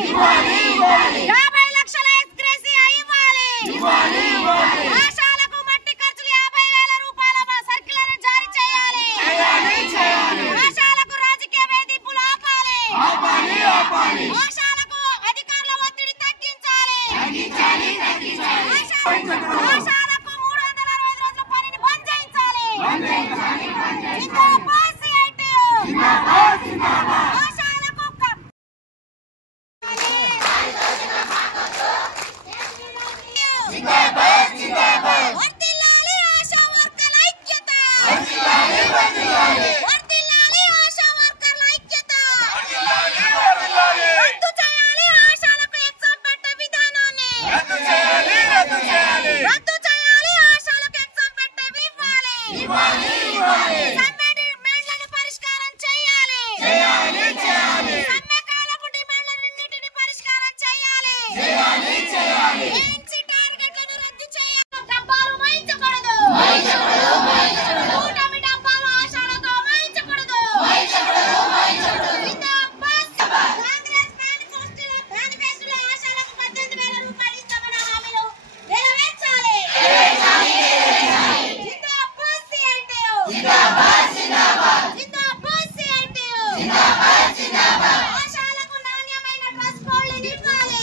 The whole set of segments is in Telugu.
50 లక్షల ఎక్స్‌గ్రేసియా ఇవ్వాలి. ఆశాలకు మట్టి ఖర్చులు 50,000 రూపాయల సర్కిల్‌లను జారీ చేయాలి. ఆశాలకు రాజకీయ వేధింపులు ఆపాలి. ఆశాలకు అధికారుల ఒత్తిడి తగ్గించాలి. ఆశాలకు 365 రోజుల పనిని బంద్ చేయించాలి. జిందాబాద్ సిఐటియు. ఆశాలకు వర్ధిల్లాలి ఆశా వర్కర్ల ఐక్యత. వర్ధిల్లాలి ఆశా వర్కర్ల ఐక్యత. రద్దు చేయాలి ఆశాలకు ఎగ్జామ్ పెట్టే విధానాన్ని. రద్దు చేయాలి ఆశాలకు ఎగ్జామ్ పెట్టే ఇవ్వాలి. సమ్మె డిమాండ్లను పరిష్కారం చేయాలి. సమ్మె కాలపు డిమాండ్లన్నింటినీ పరిష్కారం చేయాలి. ఏఎన్సీ టార్గెట్లను రద్దు చేయాలి. డబ్బాలు మోయించకూడదు. కూటమి డబ్బాలు ఆశాలతో మోయించకూడదు. జిందాబాద్. కాంగ్రెస్ మేనిఫెస్టోలో ఆశాలకు 18,000 రూపాయలు ఇస్తామన్న హామీలు నెరవేర్చాలి. జిందాబాద్ సిఐటియు. జిందాబాద్ సిఐటియు. ఆశాలకు నాణ్యమైన డ్రెస్ కోడ్లను ఇవ్వాలి.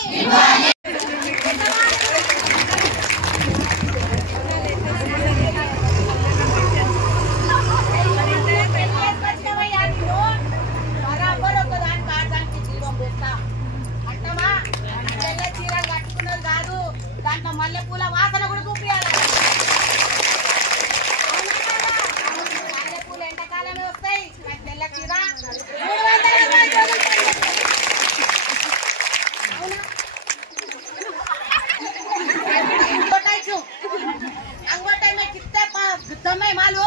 బరాబర్ ఒక దానికి ఆడదానికి జీవం పెడతా అంటమా. తెల్ల చీరలు కట్టుకున్నది కాదు, దాంట్లో మల్లెపూల వాసన కూడా చూపించాలి. మల్లెపూలు ఎండాకాలమే వస్తాయి. తెల్ల చీర 320 రోజులు. అవునా? अंगोटाई में कितने दमे मालूम